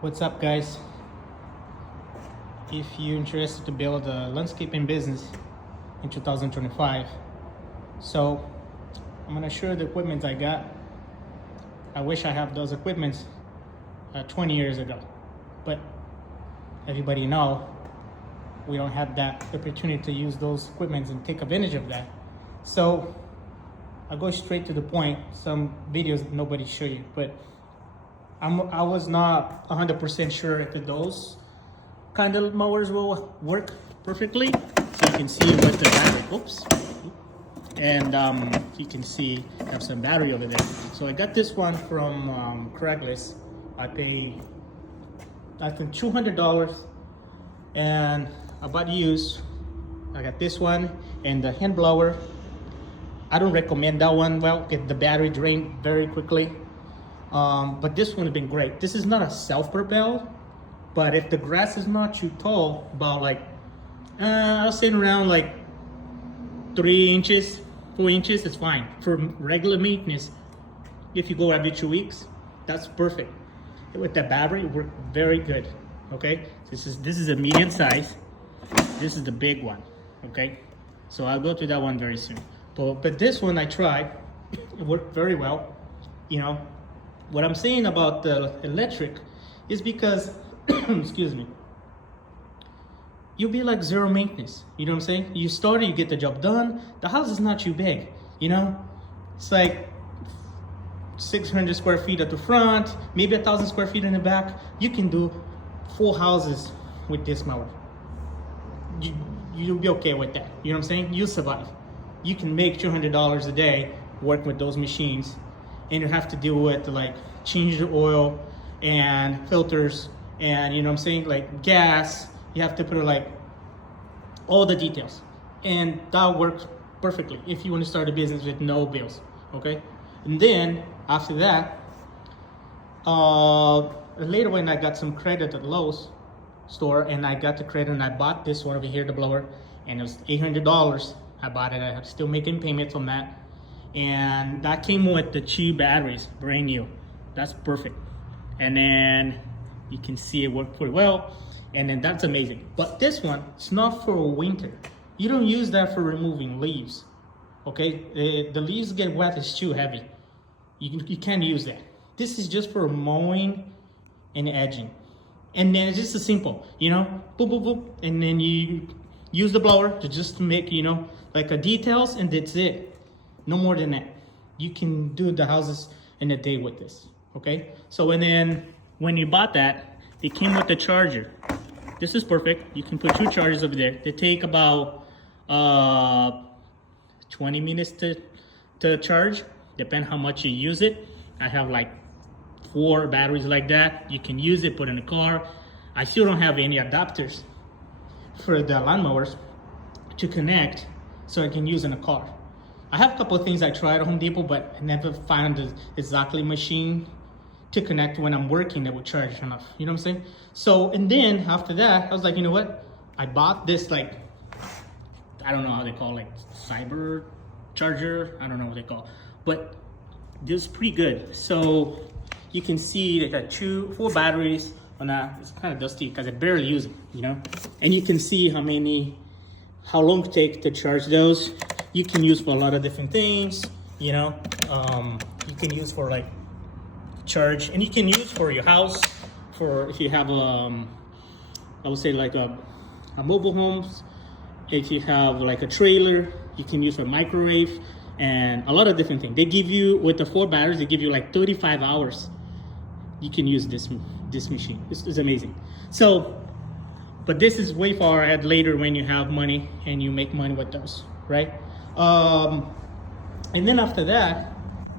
What's up, guys? If you're interested to build a landscaping business in 2025, so I'm gonna show you the equipment I got. I wish I have those equipments 20 years ago, but everybody know we don't have that opportunity to use those equipments and take advantage of that. So I'll go straight to the point. Some videos nobody show you, but I was not 100% sure if those kind of mowers will work perfectly. So you can see what the battery, oops. And you can see I have some battery over there. So I got this one from Craigslist. I paid, I think, $200, and I bought used. I got this one and the hand blower. I don't recommend that one. Well, get the battery drained very quickly. But this one has been great. This is not a self-propelled, but if the grass is not too tall, about like, I'll say around like 3 inches, 4 inches, it's fine. For regular maintenance, if you go every 2 weeks, that's perfect. With the battery, it worked very good, okay? This is a medium size. This is the big one, okay? So I'll go to that one very soon. But this one I tried, it worked very well, you know. What I'm saying about the electric is because, excuse me, you'll be like zero maintenance. You know what I'm saying? You start it, you get the job done. The house is not too big, you know? It's like 600 square feet at the front, maybe 1,000 square feet in the back. You can do 4 houses with this mower. You'll be okay with that. You know what I'm saying? You'll survive. You can make $200 a day working with those machines, and you have to deal with like change the oil and filters and, you know what I'm saying, like gas. You have to put like all the details, and that works perfectly if you want to start a business with no bills, okay? And then after that, later when I got some credit at Lowe's store, and I got the credit and I bought this one over here, the blower, and it was $800. I bought it. I'm still making payments on that. And that came with the 2 batteries, brand new. That's perfect. And then you can see it worked pretty well. And then that's amazing. But this one, it's not for winter. You don't use that for removing leaves, okay? The leaves get wet, it's too heavy. You can't use that. This is just for mowing and edging. And then it's just a simple, you know, boop, boop, boop. And then you use the blower to just make, you know, like a details, and that's it. No more than that. You can do the houses in a day with this, okay? So, and then when you bought that, it came with the charger. This is perfect. You can put 2 chargers over there. They take about 20 minutes to charge, depend how much you use it. I have like 4 batteries like that. You can use it, put in a car. I still don't have any adapters for the lawnmowers to connect, so I can use in a car. I have a couple of things I tried at Home Depot, but I never found the exactly machine to connect when I'm working that would charge enough. You know what I'm saying? So, and then after that, I was like, you know what? I bought this, like, I don't know how they call it, like cyber charger. I don't know what they call it, but this is pretty good. So you can see they got 4 batteries on that. It's kind of dusty because I barely use it, you know? And you can see how long it takes to charge those. You can use for a lot of different things, you know. You can use for like charge, and you can use for your house, for if you have I would say like a mobile homes. If you have like a trailer, you can use for microwave and a lot of different things. They give you, with the 4 batteries, they give you like 35 hours. You can use this machine. This is amazing. So, but this is way far ahead later when you have money and you make money with those, right? And then after that,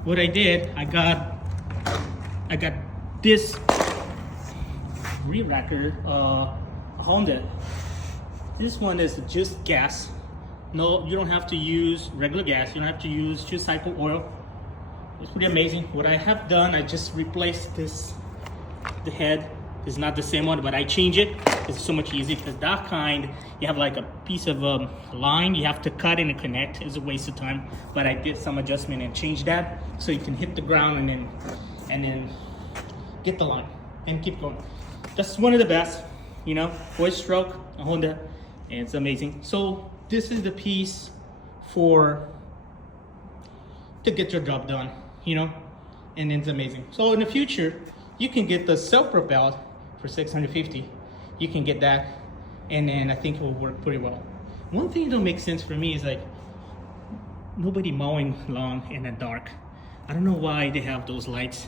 what I did, I got this rear racker, Honda. This one is just gas. No, you don't have to use regular gas. You don't have to use 2-cycle oil. It's pretty amazing. What I have done, I just replaced the head. It's not the same one, but I change it. It's so much easier, because that kind, you have like a piece of line, you have to cut in and connect. It's a waste of time, but I did some adjustment and changed that so you can hit the ground and then get the line and keep going. that's one of the best, you know, 4-stroke, a Honda, and it's amazing. So this is the piece to get your job done, you know, and it's amazing. So in the future, you can get the self-propelled for $650. You can get that, and then I think it will work pretty well. One thing that don't make sense for me is like nobody mowing lawn in the dark. I don't know why they have those lights.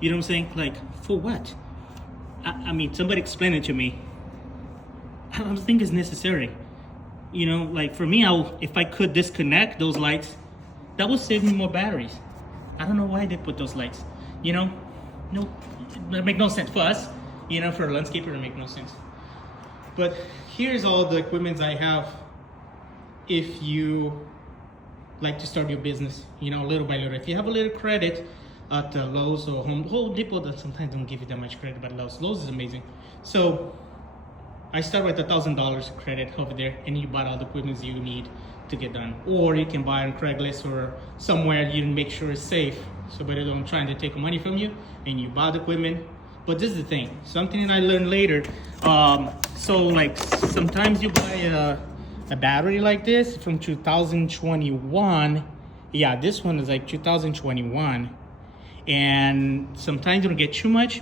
You know what I'm saying? Like, for what? I mean, somebody explain it to me. I don't think it's necessary. You know, like for me, if I could disconnect those lights, that would save me more batteries. I don't know why they put those lights. You know, no, that make no sense for us. You know, for a landscaper, it make no sense. But here's all the equipment I have. If you like to start your business, you know, little by little. If you have a little credit at Lowe's or Home Depot, that sometimes don't give you that much credit, but Lowe's is amazing. So I start with $1,000 credit over there, and you buy all the equipment you need to get done. Or you can buy on Craigslist or somewhere you make sure it's safe, so they don't trying to take money from you, and you buy the equipment. But this is the thing, something that I learned later. So like sometimes you buy a battery like this from 2021. Yeah, this one is like 2021. And sometimes you don't get too much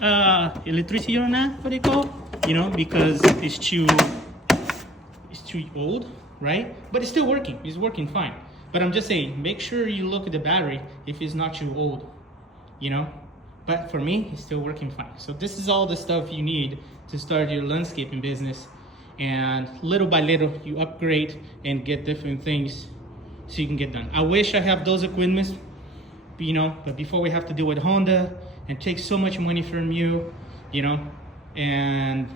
electricity on that, what they call, you know, because it's too old, right? But it's still working, it's working fine. But I'm just saying, make sure you look at the battery if it's not too old, you know? But for me, it's still working fine. So this is all the stuff you need to start your landscaping business. And little by little, you upgrade and get different things so you can get done. I wish I have those equipments, you know, but before we have to deal with Honda and take so much money from you, you know, and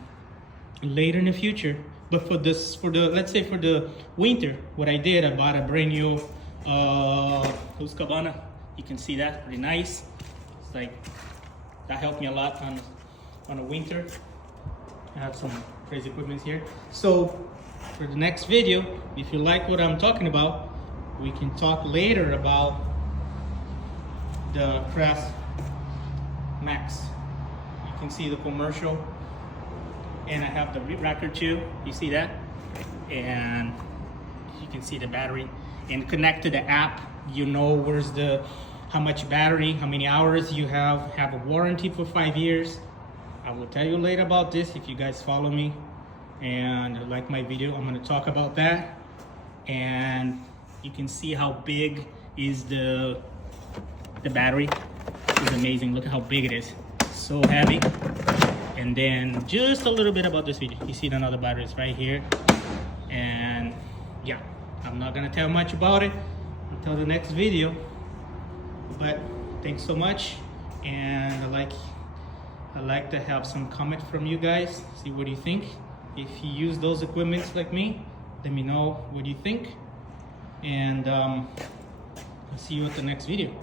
later in the future. But let's say for the winter, what I did, I bought a brand new Husqvarna. You can see that, pretty nice. It's like, that helped me a lot on the winter. I have some crazy equipment here. So for the next video, if you like what I'm talking about, we can talk later about the Crafts Max. You can see the commercial, and I have the reed racker too. You see that? And you can see the battery, and connect to the app. You know where's how much battery, how many hours you have a warranty for 5 years. I will tell you later about this if you guys follow me and like my video. I'm going to talk about that, and you can see how big is the battery. It's amazing. Look at how big it is. So heavy. And then just a little bit about this video. You see another battery is right here. And yeah, I'm not gonna tell much about it until the next video. But thanks so much, and I like to have some comment from you guys. See what you think. If you use those equipments like me, let me know what you think. And I'll see you at the next video.